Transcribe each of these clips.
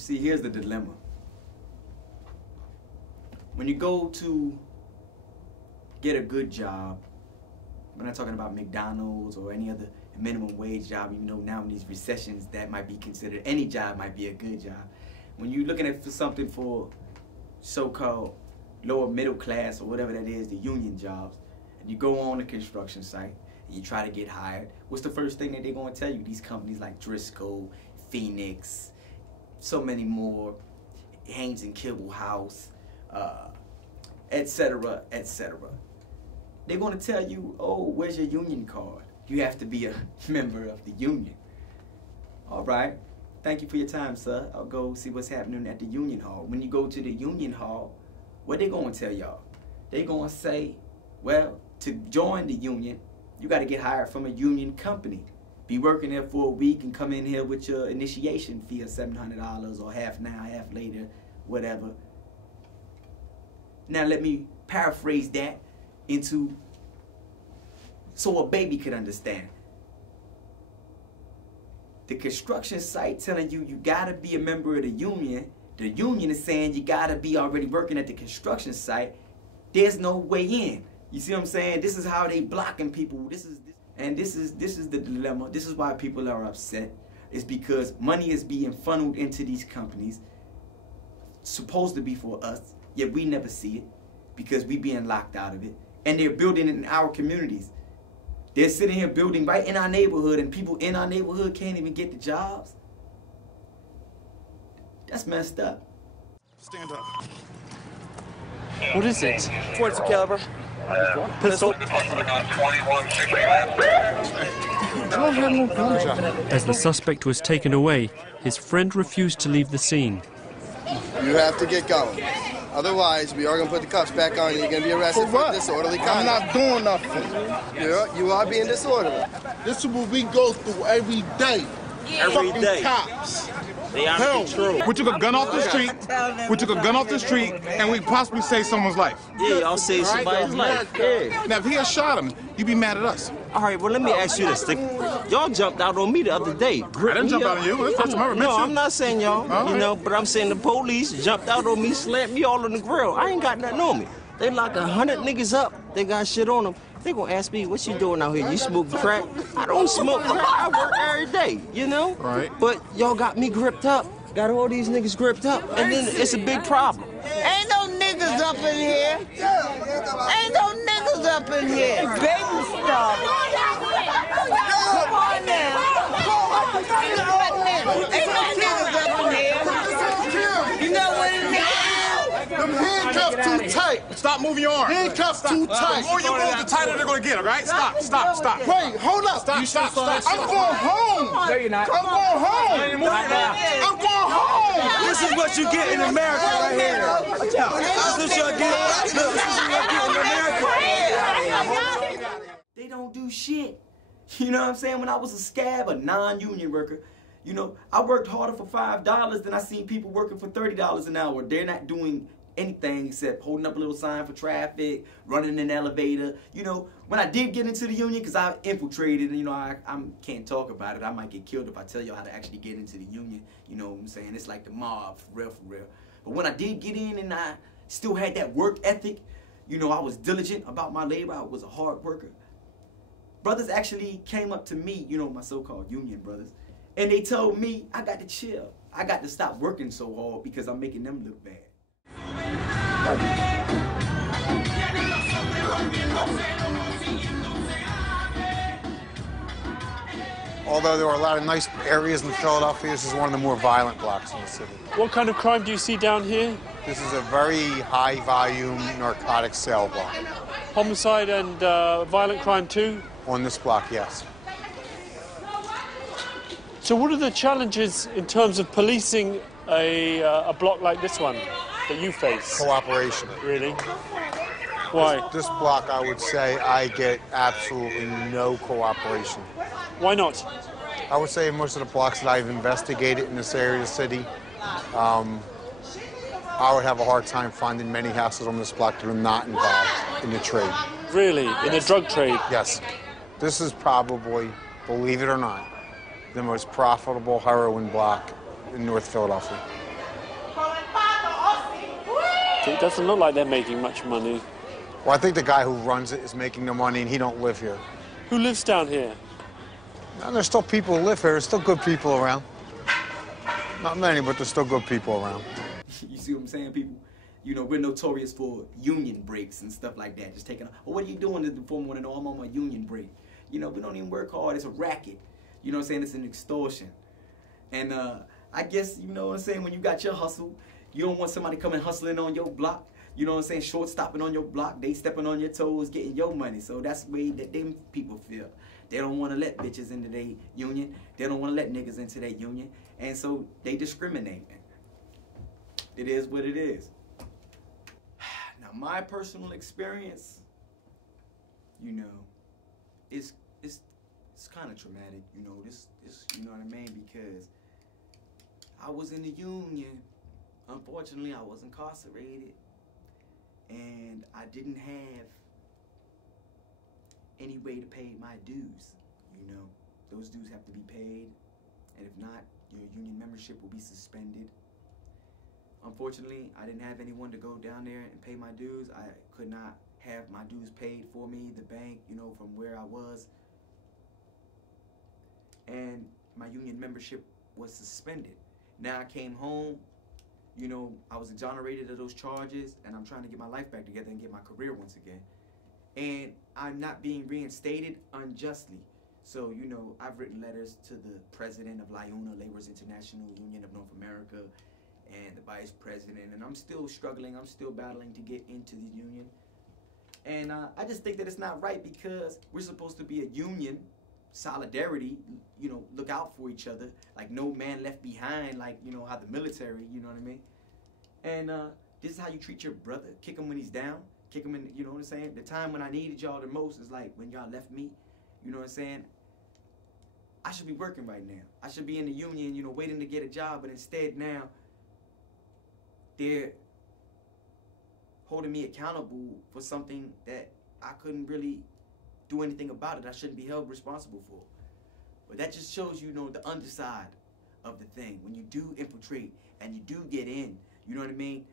see, here's the dilemma. When you go to get a good job, we're not talking about McDonald's or any other minimum wage job, even though now in these recessions that might be considered, any job might be a good job. When you're looking at for something for so-called lower middle class or whatever that is, the union jobs, and you go on a construction site and you try to get hired, what's the first thing that they're going to tell you? These companies like Driscoll, Phoenix, so many more, Haynes and Kibble House, etc., etc. They're going to tell you, oh, where's your union card? You have to be a member of the union. All right. Thank you for your time, sir. I'll go see what's happening at the union hall. When you go to the union hall, what they going to tell y'all? They going to say, well, to join the union, you got to get hired from a union company. Be working there for a week and come in here with your initiation fee of $700 or half now, half later, whatever. Now let me paraphrase that into so a baby could understand. The construction site telling you gotta be a member of the union is saying you gotta be already working at the construction site. There's no way in. You see what I'm saying? This is how they blocking people. This is the dilemma. This is why people are upset. It's because money is being funneled into these companies, supposed to be for us, yet we never see it because we being locked out of it. And they're building it in our communities. They're sitting here building right in our neighborhood, and people in our neighborhood can't even get the jobs. That's messed up. Stand up. What is it? 42 caliber. Pistol. As the suspect was taken away, his friend refused to leave the scene. You have to get going. Otherwise, we are going to put the cuffs back on you. You're going to be arrested for disorderly conduct. I'm not doing nothing. You are being disorderly. This is what we go through every day. Every day. Cops. They out of control. We took a gun off the street. We took a gun off the street, and we possibly saved someone's life. Yeah, y'all saved somebody's life. Yeah. Now, if he had shot him, you'd be mad at us. All right, well, let me ask you this. Y'all jumped out on me the other day. I didn't jump out on you. That's the first time I ever met you. No, I'm not saying y'all, you know, but I'm saying the police jumped out on me, slammed me all in the grill. I ain't got nothing on me. They lock 100 niggas up. They got shit on them. They gonna ask me, what you doing out here? You smoking crack? I don't smoke crack. I work every day, you know? Right. But y'all got me gripped up. Got all these niggas gripped up, and then it's a big problem. Ain't no niggas up in here. Ain't no niggas up in here. Baby stuff. Come on now. Ain't no niggas up in here. You know what it means? Them handcuffs too tight. Stop moving your arm. Handcuffs too tight. The more you move, the tighter they're going to get, all right? Stop. Wait, hold up. Stop. I'm going home. No, you're not. I'm going home. I'm going home. This is what you get in America right here. Watch out. This is what you get. This is what you get in America. They don't do shit. You know what I'm saying? When I was a scab, a non-union worker, you know, I worked harder for $5 than I seen people working for $30 an hour. They're not doing anything except holding up a little sign for traffic, running an elevator. You know, when I did get into the union, because I infiltrated, and you know, I can't talk about it. I might get killed if I tell y'all how to actually get into the union. You know what I'm saying? It's like the mob, for real. But when I did get in and I still had that work ethic, you know, I was diligent about my labor. I was a hard worker. Brothers actually came up to me, you know, my so-called union brothers, and they told me I got to chill. I got to stop working so hard because I'm making them look bad. Although there are a lot of nice areas in Philadelphia, this is one of the more violent blocks in the city. What kind of crime do you see down here? This is a very high-volume narcotic sale block. Homicide and violent crime too? On this block, yes. So what are the challenges in terms of policing a block like this one that you face? Cooperation. Really? Why? This block, I would say, I get absolutely no cooperation. Why not? I would say most of the blocks that I've investigated in this area of the city, I would have a hard time finding many houses on this block that are not involved in the trade. Really? In the drug trade? Yes. This is probably, believe it or not, the most profitable heroin block in North Philadelphia. doesn't look like they're making much money. Well, I think the guy who runs it is making the money, and he don't live here. Who lives down here? And there's still people who live here. There's still good people around. Not many, but there's still good people around. You see what I'm saying, people? You know, we're notorious for union breaks and stuff like that. Just taking, oh, what are you doing? The foreman want to know, I'm on my union break. You know, we don't even work hard. It's a racket. You know what I'm saying? It's an extortion. And I guess, you know what I'm saying, when you got your hustle, you don't want somebody coming hustling on your block. You know what I'm saying? Short stopping on your block. They stepping on your toes, getting your money. So that's the way that them people feel. They don't want to let bitches into their union. They don't want to let niggas into their union. And so they discriminate. It is what it is. Now, my personal experience, you know, it's kind of traumatic. You know, this you know what I mean? Because I was in the union. Unfortunately, I was incarcerated. And I didn't have any way to pay my dues. You know, those dues have to be paid. And if not, your union membership will be suspended. Unfortunately, I didn't have anyone to go down there and pay my dues. I could not have my dues paid for me, the bank, you know, from where I was. And my union membership was suspended. Now I came home, you know, I was exonerated of those charges, and I'm trying to get my life back together and get my career once again. And I'm not being reinstated unjustly. So, you know, I've written letters to the president of LIUNA, Laborers International Union of North America, and the vice president, and I'm still struggling. I'm still battling to get into the union. And I just think that it's not right, because we're supposed to be a union, solidarity, you know, look out for each other, like no man left behind, like, you know, how the military, you know what I mean? And this is how you treat your brother. Kick him when he's down, kick him in, you know what I'm saying? The time when I needed y'all the most is like when y'all left me, you know what I'm saying? I should be working right now. I should be in the union, you know, waiting to get a job, but instead now, they're holding me accountable for something that I couldn't really do anything about it. I shouldn't be held responsible for. But that just shows, you know, the underside of the thing. When you do infiltrate and you do get in, you know what I mean?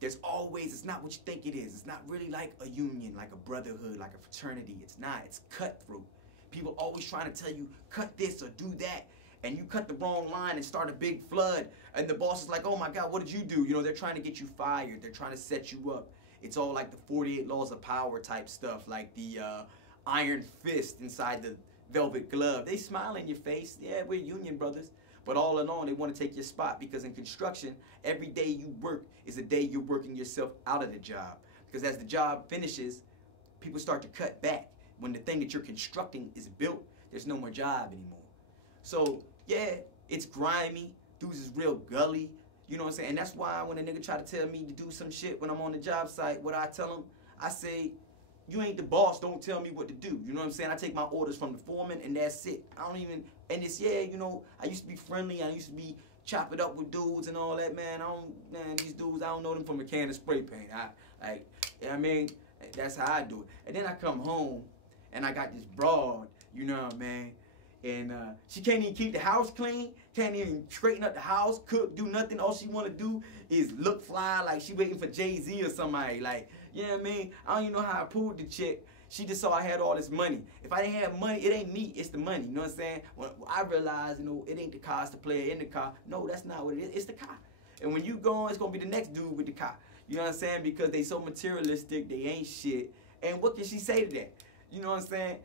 There's always, it's not what you think it is. It's not really like a union, like a brotherhood, like a fraternity. It's not. It's cutthroat. People always trying to tell you, cut this or do that. And you cut the wrong line and start a big flood. And the boss is like, oh my God, what did you do? You know, they're trying to get you fired. They're trying to set you up. It's all like the 48 laws of power type stuff, like the iron fist inside the velvet glove. They smile in your face. Yeah, we're union brothers. But all in all, they want to take your spot, because in construction, every day you work is a day you're working yourself out of the job. Because as the job finishes, people start to cut back. When the thing that you're constructing is built, there's no more job anymore. So, yeah, it's grimy. Dudes is real gully. You know what I'm saying? And that's why when a nigga try to tell me to do some shit when I'm on the job site, what I tell him, I say, you ain't the boss, don't tell me what to do. You know what I'm saying? I take my orders from the foreman, and that's it. I don't even, and it's, yeah, you know, I used to be friendly. I used to be chopping up with dudes and all that, man. These dudes, I don't know them from a can of spray paint. I mean, that's how I do it. And then I come home, and I got this broad, you know what I mean? And she can't even keep the house clean, can't even straighten up the house, cook, do nothing. All she want to do is look fly, like she waiting for Jay-Z or somebody. Like, you know what I mean? I don't even know how I pulled the chick. She just saw I had all this money. If I didn't have money, it ain't me, it's the money. You know what I'm saying? When I realized, you know, it ain't the car, it's the player in the car. No, that's not what it is. It's the car. And when you go on, it's going to be the next dude with the car. You know what I'm saying? Because they so materialistic, they ain't shit. And what can she say to that? You know what I'm saying?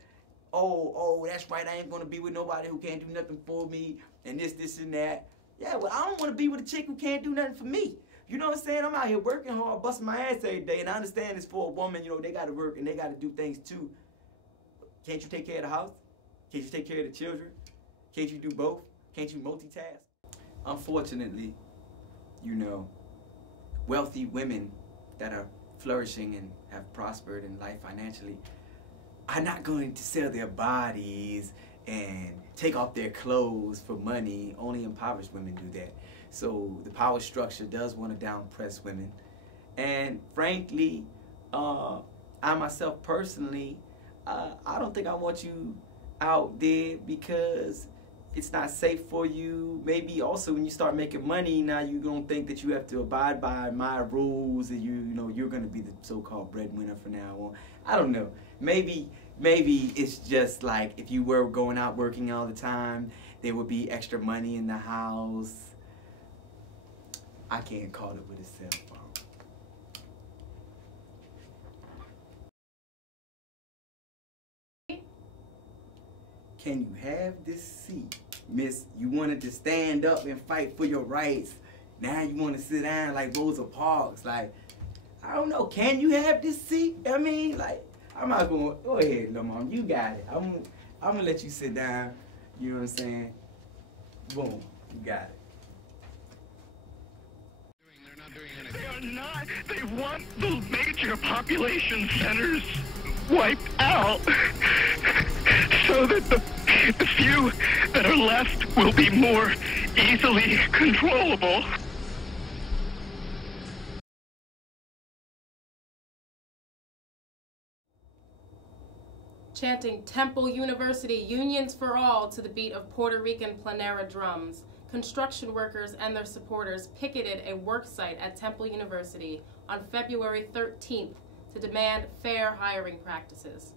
Oh, that's right, I ain't gonna be with nobody who can't do nothing for me, and this, and that. Yeah, well, I don't wanna be with a chick who can't do nothing for me. You know what I'm saying? I'm out here working hard, busting my ass every day, and I understand it's for a woman, you know, they gotta work and they gotta do things too. Can't you take care of the house? Can't you take care of the children? Can't you do both? Can't you multitask? Unfortunately, you know, wealthy women that are flourishing and have prospered in life financially are not going to sell their bodies and take off their clothes for money. Only impoverished women do that. So the power structure does want to downpress women. And frankly, I myself personally, I don't think I want you out there, because it's not safe for you. Maybe also when you start making money, now you don't think that you have to abide by my rules and you know you're gonna be the so-called breadwinner from now on. I don't know. Maybe it's just like if you were going out working all the time, there would be extra money in the house. I can't call it with a cell phone. Can you have this seat? Miss, you wanted to stand up and fight for your rights. Now you want to sit down like Rosa Parks. Like, I don't know. Can you have this seat? I mean, like, I'm not going to. Go ahead, little mom. You got it. I'm going to let you sit down. You know what I'm saying? Boom. You got it. They are not. They want the major population centers wiped out so that the few that are left will be more easily controllable. Chanting Temple University, unions for all to the beat of Puerto Rican planera drums, construction workers and their supporters picketed a worksite at Temple University on February 13th to demand fair hiring practices.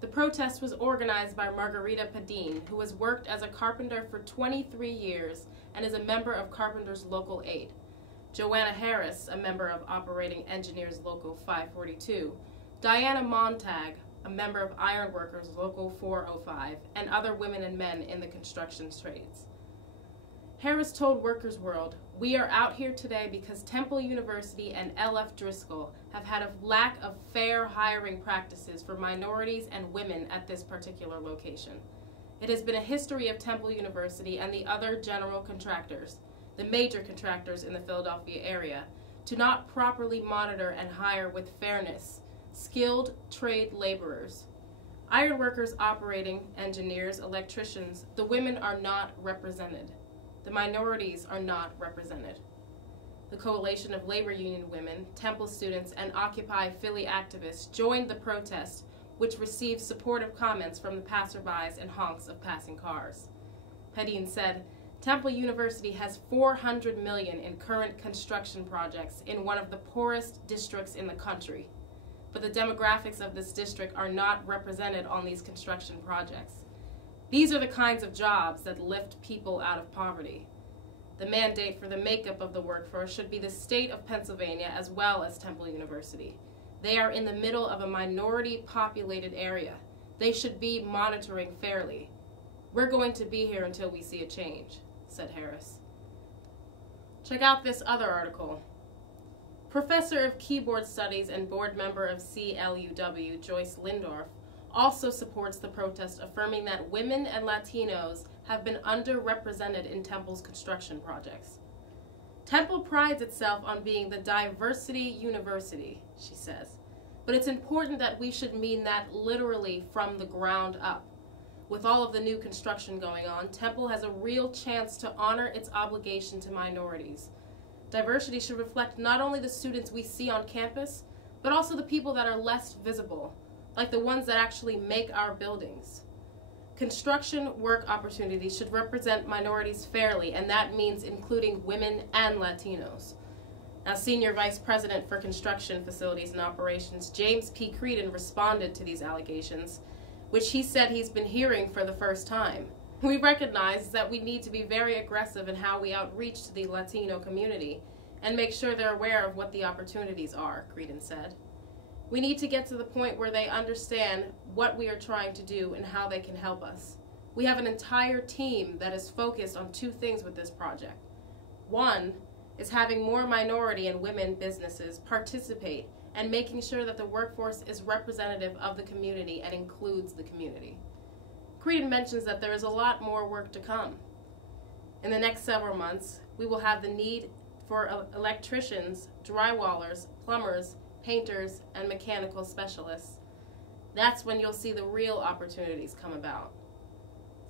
The protest was organized by Margarita Padin, who has worked as a carpenter for 23 years and is a member of Carpenters Local 8, Joanna Harris, a member of Operating Engineers Local 542, Diana Montag, a member of Ironworkers Local 405, and other women and men in the construction trades. Harris told Workers World, "We are out here today because Temple University and LF Driscoll have had a lack of fair hiring practices for minorities and women at this particular location. It has been a history of Temple University and the other general contractors, the major contractors in the Philadelphia area, to not properly monitor and hire with fairness skilled trade laborers. Ironworkers, operating engineers, electricians, the women are not represented. The minorities are not represented." The Coalition of Labor Union Women, Temple students, and Occupy Philly activists joined the protest, which received supportive comments from the passerbys and honks of passing cars. Padin said, "Temple University has $400 million in current construction projects in one of the poorest districts in the country. But the demographics of this district are not represented on these construction projects. These are the kinds of jobs that lift people out of poverty. The mandate for the makeup of the workforce should be the state of Pennsylvania as well as Temple University. They are in the middle of a minority-populated area. They should be monitoring fairly. We're going to be here until we see a change," said Harris. Check out this other article. Professor of Keyboard Studies and board member of CLUW, Joyce Lindorf, also supports the protest, affirming that women and Latinos have been underrepresented in Temple's construction projects. "Temple prides itself on being the diversity university," she says, "but it's important that we should mean that literally from the ground up. With all of the new construction going on, Temple has a real chance to honor its obligation to minorities. Diversity should reflect not only the students we see on campus, but also the people that are less visible, like the ones that actually make our buildings. Construction work opportunities should represent minorities fairly, and that means including women and Latinos." Now, Senior Vice President for Construction Facilities and Operations, James P. Creedon, responded to these allegations, which he said he's been hearing for the first time. "We recognize that we need to be very aggressive in how we outreach to the Latino community and make sure they're aware of what the opportunities are," Creedon said. "We need to get to the point where they understand what we are trying to do and how they can help us. We have an entire team that is focused on two things with this project. One is having more minority and women businesses participate and making sure that the workforce is representative of the community and includes the community." Creedon mentions that there is a lot more work to come. In the next several months, we will have the need for electricians, drywallers, plumbers, painters, and mechanical specialists. That's when you'll see the real opportunities come about.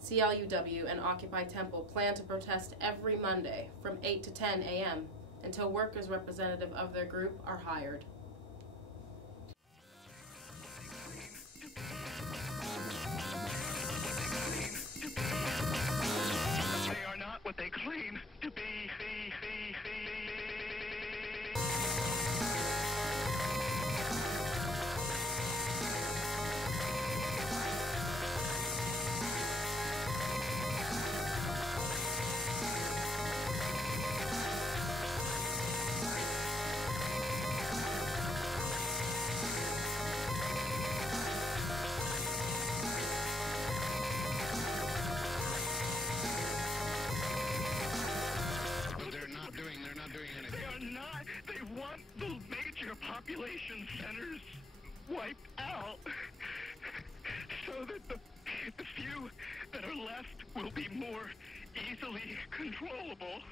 CLUW and Occupy Temple plan to protest every Monday from 8 to 10 a.m. until workers representative of their group are hired. what they claim to be. They want the major population centers wiped out so that the few that are left will be more easily controllable.